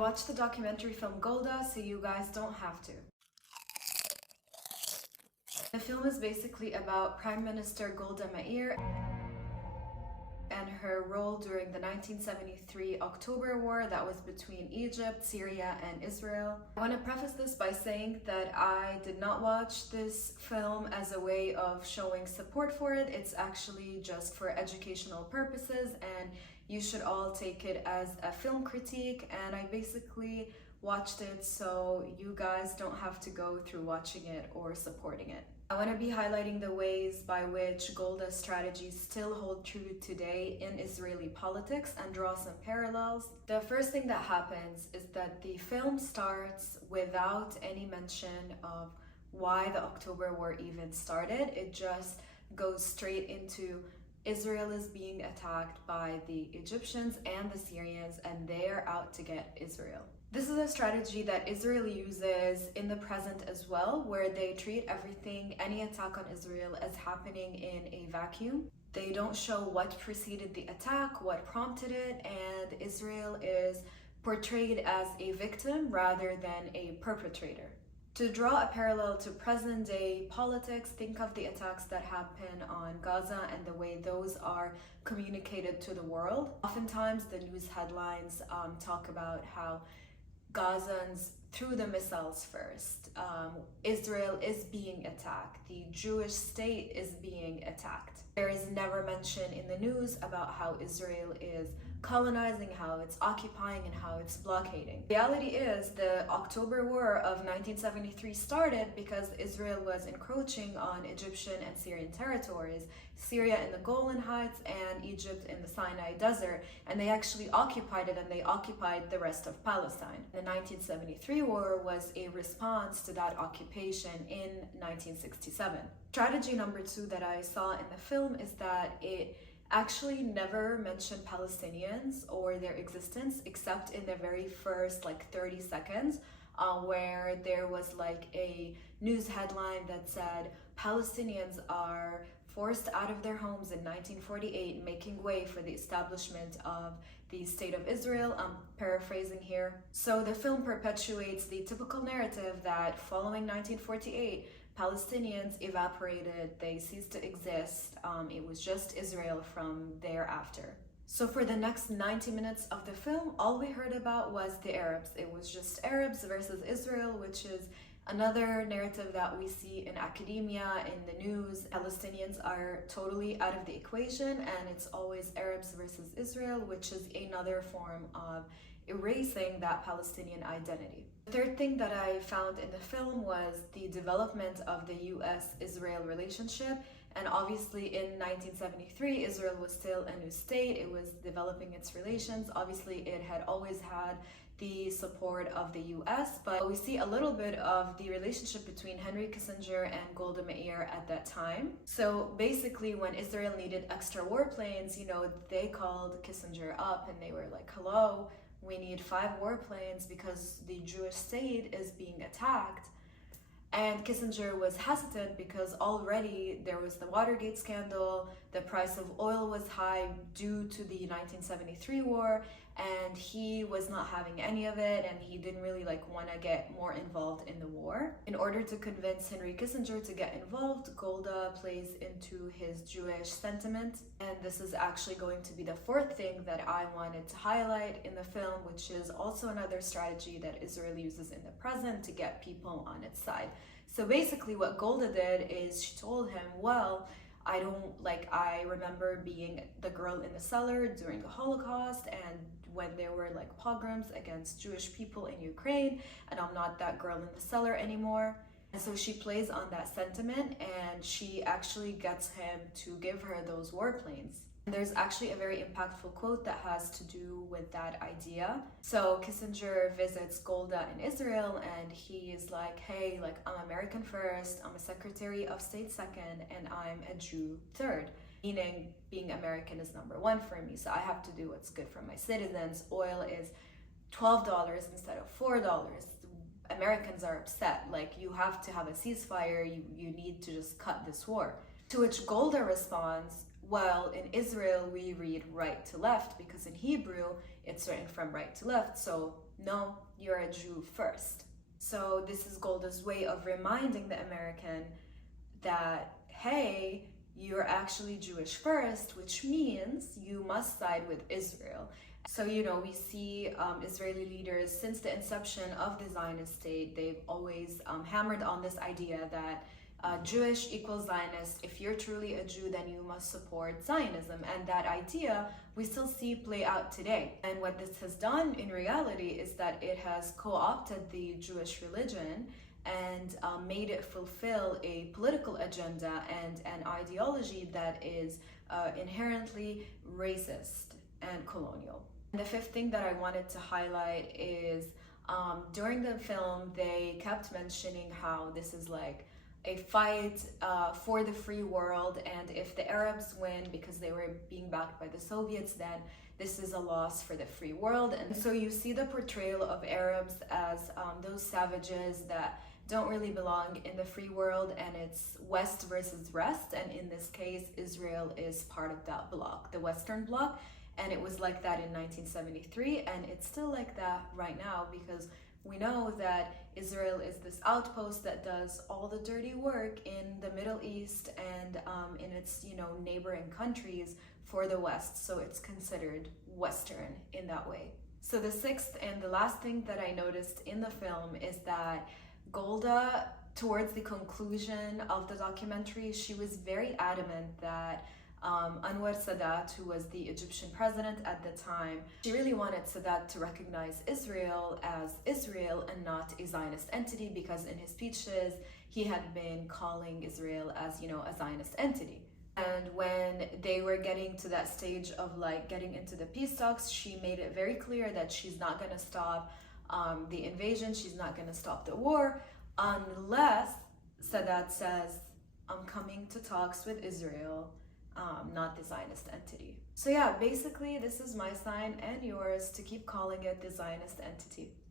watched the documentary film Golda, so you guys don't have to. The film is basically about Prime Minister Golda Meir and her role during the 1973 October War that was between Egypt, Syria, and Israel. I want to preface this by saying that I did not watch this film as a way of showing support for it. It's actually just for educational purposes, and you should all take it as a film critique, and I basically watched it so you guys don't have to go through watching it or supporting it. I want to be highlighting the ways by which Golda's strategies still hold true today in Israeli politics and draw some parallels. The first thing that happens is that the film starts without any mention of why the October War even started. It just goes straight into Israel is being attacked by the Egyptians and the Syrians, and they're out to get Israel. This is a strategy that Israel uses in the present as well, where they treat everything, any attack on Israel, as happening in a vacuum. They don't show what preceded the attack, what prompted it, and Israel is portrayed as a victim rather than a perpetrator. To draw a parallel to present day politics, think of the attacks that happen on Gaza and the way those are communicated to the world. Oftentimes the news headlines talk about how Gazans threw the missiles first. Israel is being attacked. The Jewish state is being attacked. There is never mention in the news about how Israel is colonizing, how it's occupying, and how it's blockading. The reality is the October War of 1973 started because Israel was encroaching on Egyptian and Syrian territories, Syria in the Golan Heights and Egypt in the Sinai Desert, and they actually occupied it, and they occupied the rest of Palestine. The 1973 war was a response to that occupation in 1967. Strategy number 2 that I saw in the film is that it actually never mentioned Palestinians or their existence except in the very first 30 seconds where there was a news headline that said Palestinians are forced out of their homes in 1948, making way for the establishment of the State of Israel. I'm paraphrasing here. So the film perpetuates the typical narrative that following 1948, Palestinians evaporated, they ceased to exist. It was just Israel from thereafter. So for the next 90 minutes of the film, all we heard about was the Arabs. It was just Arabs versus Israel, which is another narrative that we see in academia, in the news. Palestinians are totally out of the equation, and it's always Arabs versus Israel, which is another form of erasing that Palestinian identity. The third thing that I found in the film was the development of the US-Israel relationship. And obviously in 1973, Israel was still a new state. It was developing its relations. Obviously, it had always had the support of the US, but we see a little bit of the relationship between Henry Kissinger and Golda Meir at that time. So basically, when Israel needed extra warplanes, they called Kissinger up and they were like, hello, we need 5 warplanes because the Jewish state is being attacked. And Kissinger was hesitant because already there was the Watergate scandal, the price of oil was high due to the 1973 war, and he was not having any of it, and he didn't really want to get more involved in the war. In order to convince Henry Kissinger to get involved, Golda plays into his Jewish sentiment, and this is actually going to be the 4th thing that I wanted to highlight in the film, which is also another strategy that Israel uses in the present to get people on its side. So basically what Golda did is she told him, well, I remember being the girl in the cellar during the Holocaust and when there were pogroms against Jewish people in Ukraine, and I'm not that girl in the cellar anymore. And so she plays on that sentiment, and she actually gets him to give her those warplanes. And there's actually a very impactful quote that has to do with that idea. So Kissinger visits Golda in Israel, and he is like, hey, I'm American first, I'm a Secretary of State second, and I'm a Jew third. Meaning being American is number 1 for me, so I have to do what's good for my citizens. Oil is $12 instead of $4. Americans are upset, you have to have a ceasefire, you need to just cut this war. To which Golda responds, well, in Israel we read right to left because in Hebrew it's written from right to left, so no, you're a Jew first. So this is Golda's way of reminding the American that, hey, you're actually Jewish first, which means you must side with Israel. So, we see Israeli leaders since the inception of the Zionist state, they've always hammered on this idea that Jewish equals Zionist. If you're truly a Jew, then you must support Zionism. And that idea we still see play out today. And what this has done in reality is that it has co-opted the Jewish religion and made it fulfill a political agenda and an ideology that is inherently racist and colonial. And the fifth thing that I wanted to highlight is during the film, they kept mentioning how this is like a fight for the free world, and if the Arabs win because they were being backed by the Soviets, then this is a loss for the free world. And so you see the portrayal of Arabs as those savages that don't really belong in the free world, and it's West versus Rest, and in this case Israel is part of that bloc, the Western bloc. And it was like that in 1973, and it's still like that right now, because we know that Israel is this outpost that does all the dirty work in the Middle East and in its neighboring countries for the West, so it's considered Western in that way. So the sixth and the last thing that I noticed in the film is that Golda, towards the conclusion of the documentary, she was very adamant that Anwar Sadat, who was the Egyptian president at the time, she really wanted Sadat to recognize Israel as Israel and not a Zionist entity, because in his speeches he had been calling Israel as, a Zionist entity. And when they were getting to that stage of getting into the peace talks, she made it very clear that she's not going to stop the invasion, she's not going to stop the war unless Sadat says, I'm coming to talks with Israel, not the Zionist entity. So yeah, basically this is my sign and yours to keep calling it the Zionist entity.